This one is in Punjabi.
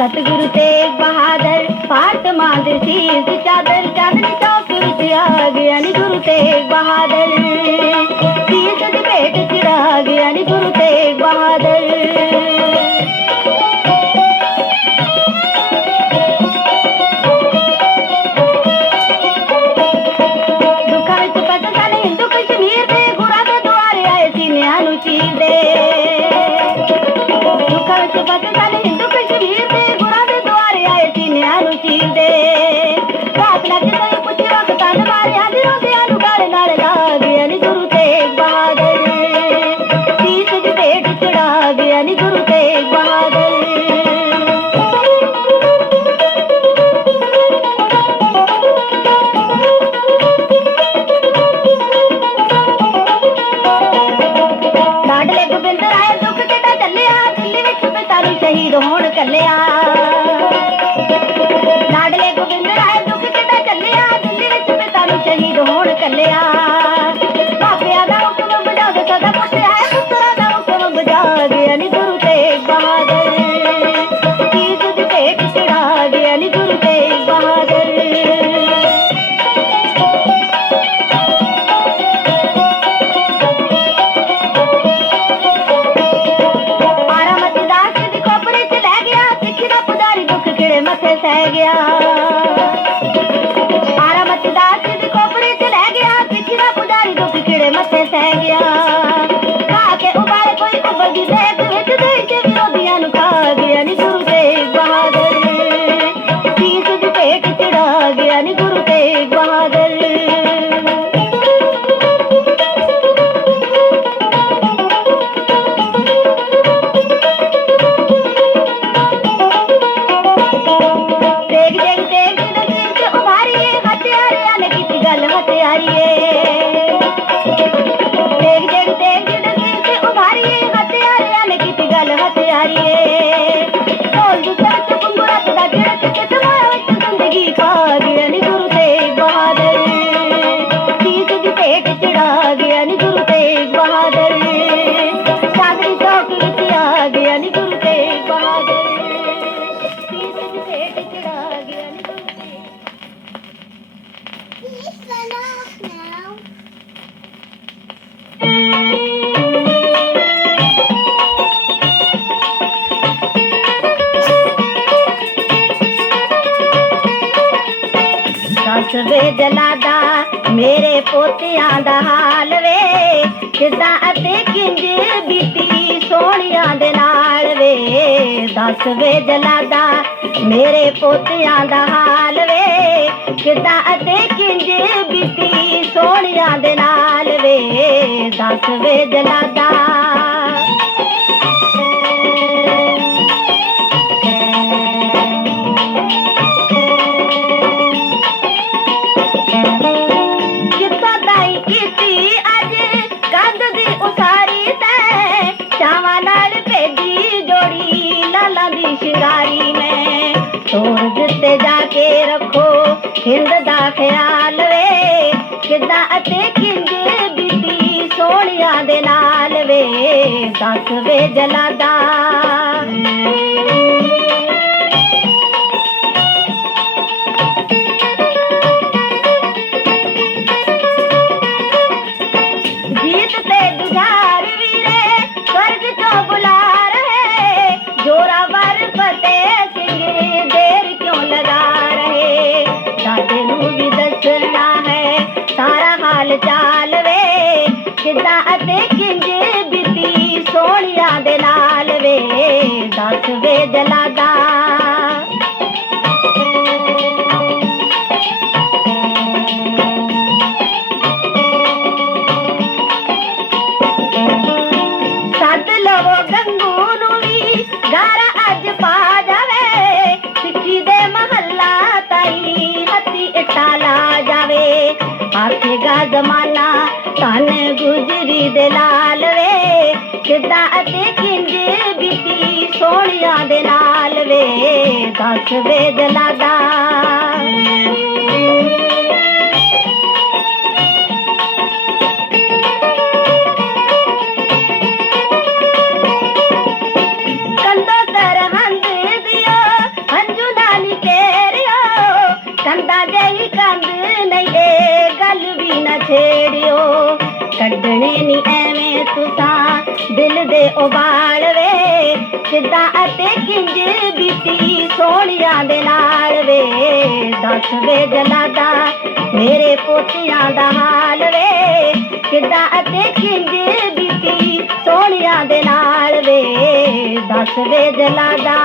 सतगुरु तेग बहादुर, फातमा दे शीश चादर, चांदनी चौक विच आ गया गुरु तेग बहादुर। நினைக்கின்றேன் ਪਿਤਾ ਨੂੰ ਸ਼ਹੀਦ ਹੋਣ ਕੱਲਿਆ ਲਾਡਲੇ ਗੋਬਿੰਦ ਰਾਏ ਦੁੱਖ ਕਿਤਾ ਚੱਲਿਆ ਦਿੱਲੀ ਵਿੱਚ ਪਿਤਾ ਨੂੰ ਸ਼ਹੀਦ ਹੋਣ ਕੱਲਿਆ गया। आरा गया, पिछड़ा पुजारी दो किड़े मथे सह गया। कहा के उबारे कोई को बगी दे। பாட்டு அறியே ਦੱਸ ਵੇ ਜਲਾਦਾ ਮੇਰੇ ਪੋਤਿਆਂ ਦਾ ਹਾਲ ਵੇ। ਕਿੱਦਾਂ ਅਤੇ ਕਿੰਜ ਬੀਤੀ ਸੋਹਣਿਆਂ ਦੇ ਨਾਲ ਵੇ। ਦੱਸ ਵੇ ਜਲਾਦਾ ਮੇਰੇ ਪੋਤਿਆਂ ਦਾ ਹਾਲ ਵੇ। ਕਿੱਦਾਂ ਅਤੇ ਕਿੰਜ ਬੀਤੀ ਸੋਹਣਿਆਂ ਦੇ ਨਾਲ ਵੇ। ਦੱਸ ਵੇ ਜਲਾਦਾ ਕੇ ਰੱਖੋ ਹਿੰਦ ਦਾ ਖਿਆਲ ਵੇ ਕਿੱਦਾਂ ਅਤੇ ਕਿੰਜ ਬੀਤੀ ਸੋਹਣਿਆਂ ਦੇ ਨਾਲ ਵੇ ਦੱਸ ਵੇ ਜਲਾਦਾ ਜੀਤ ਤੇ ਗੁਜ਼ਾਰ ਸਾਰਾ ਹਾਲ ਚਾਲ ਵੇ ਕਿੱਦਾਂ ਅਤੇ ਕਿੰਜ ਬੀਤੀ ਸੋਹਣਿਆਂ ਦੇ ਨਾਲ ਵੇ, ਦੱਸ ਵੇ ਜਲਾਦਾ। ਸੱਦ ਲਵੋ ਗੰਗੂ ਨੂੰ ਵੀ ਗਾਰਾ ਅੱਜ ਪਾ ਜ਼ਮਾਨਾ ਧਨ ਗੁਜਰੀ ਦੇ ਲਾਲ ਵੇ ਕਿੱਦਾਂ ਅਤੇ ਕਿੰਜ ਬੀਤੀ ਸੋਹਣਿਆਂ ਦੇ ਨਾਲ ਵੇ ਦੱਸ ਵੇ ਜਲਾਦਾ ਛੇੜਿਓ। ਕੱਢਣੇ ਨਹੀਂ ਐਵੇਂ ਤੁਸਾਂ, ਦਿਲ ਦੇ ਉਬਾਲ ਵੇ। ਕਿੱਦਾਂ ਅਤੇ ਕਿੰਜ ਬੀਤੀ ਸੋਹਣਿਆਂ ਦੇ ਨਾਲ ਵੇ। ਦੱਸ ਵੇ ਜਲਾਦਾ, ਮੇਰੇ ਪੋਤਿਆਂ ਦਾ ਹਾਲ ਵੇ। ਕਿੱਦਾਂ ਅਤੇ ਕਿੰਜ ਬੀਤੀ ਸੋਹਣਿਆਂ ਦੇ ਨਾਲ ਵੇ। ਦੱਸ ਵੇ ਜਲਾਦਾ।